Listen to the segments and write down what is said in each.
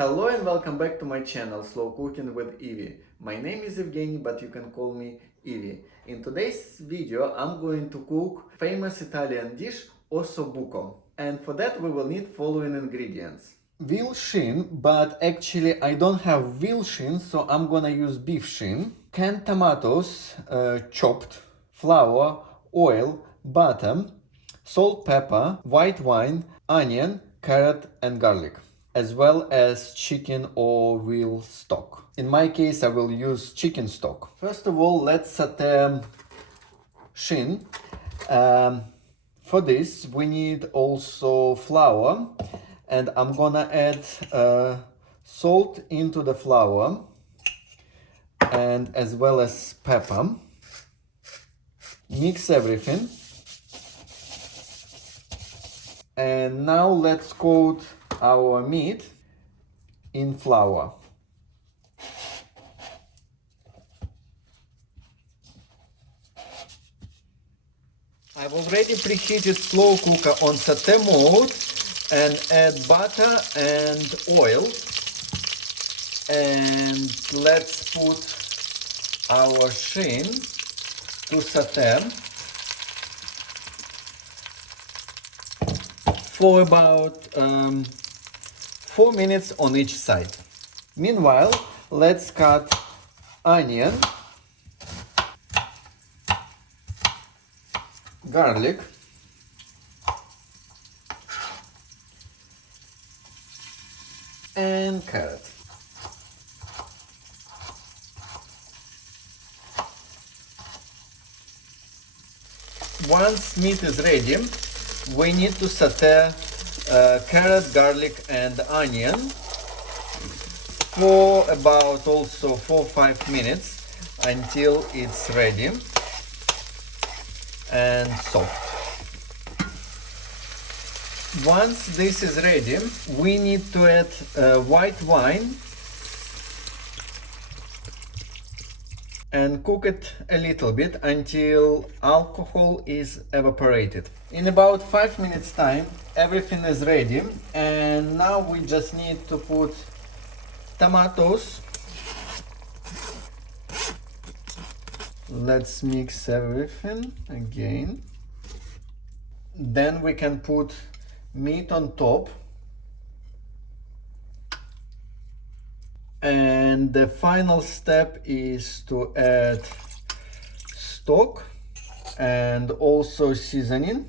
Hello and welcome back to my channel Slow Cooking with Evie. My name is Evgeny, but you can call me Evie. In today's video I'm going to cook famous Italian dish Osso buco. And for that we will need following ingredients. Veal shin, but actually I don't have veal shin, so I'm gonna use beef shin. Canned tomatoes, chopped, flour, oil, butter, salt, pepper, white wine, onion, carrot and garlic, as well as chicken or veal stock. In my case, I will use chicken stock. First of all, let's saute shin. For this, we need also flour, and I'm gonna add salt into the flour, and as well as pepper. Mix everything. And now let's coat our meat in flour. I've already preheated slow cooker on saute mode and add butter and oil. And let's put our shin to saute for about 4 minutes on each side. Meanwhile, let's cut onion, garlic, and carrot. Once meat is ready, we need to saute carrot, garlic and onion for about also 4-5 minutes until it's ready and soft. Once this is ready, we need to add white wine and cook it a little bit until alcohol is evaporated. In about 5 minutes time, everything is ready, and now we just need to put tomatoes. Let's mix everything again. Then we can put meat on top. And the final step is to add stock and also seasoning.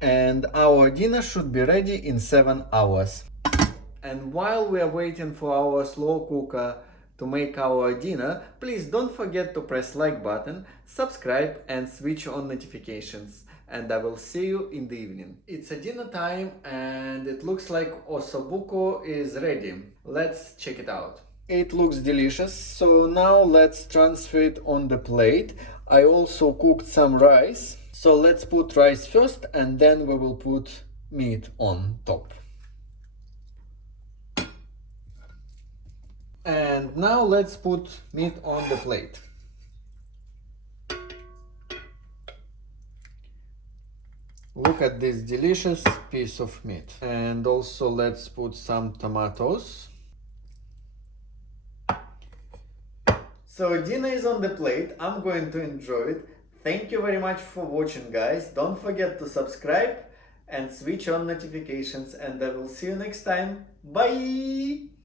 And our dinner should be ready in 7 hours. And while we are waiting for our slow cooker to make our dinner, please don't forget to press like button, subscribe and switch on notifications. And I will see you in the evening. It's a dinner time and it looks like osso buco is ready. Let's check it out. It looks delicious, so now let's transfer it on the plate. I also cooked some rice, so let's put rice first and then we will put meat on top. And now let's put meat on the plate. Look at this delicious piece of meat. And also let's put some tomatoes. So dinner is on the plate. I'm going to enjoy it. Thank you very much for watching, guys. Don't forget to subscribe and switch on notifications, and I will see you next time. Bye!